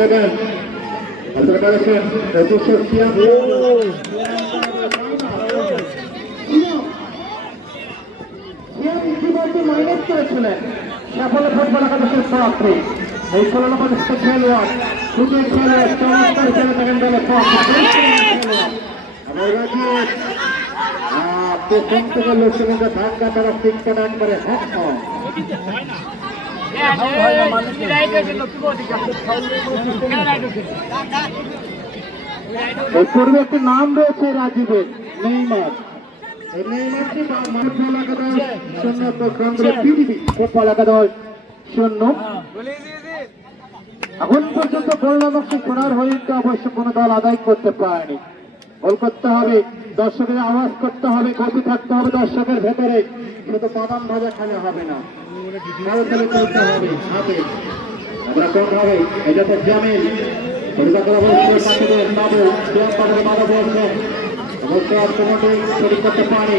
দেখেন আসলে করেছেন পঁচিশশো মাইনাস করেছিলেন সাফল্য ফুটবল একাদশের প্রার্থী এই ষোলো নম্বর খেলোয়াড় শুধু খেলোয়াড় চমৎকার খেলে থাকেন দলে আমার রাজি প্রথম থেকে লক্ষ্মীকে ধাক্কা তারা শিক্ষা একবারে হ্যাঁ এর পূর্বে একটি নাম রয়েছে রাজীবের নেইমার। একাদশ শূন্য এখন পর্যন্ত গোলমুখী সোনার হরিণটা অবশ্য কোনো দল আদায় করতে পারেনি। গোল করতে হবে, দর্শকের আওয়াজ করতে হবে কপি থাকতে হবে দর্শকের ভেতরে। শুধু বাদাম ভাজা খানে হবে না। খেলে হবে আমরা কোন হবে এটা তো জানেন করতে পারে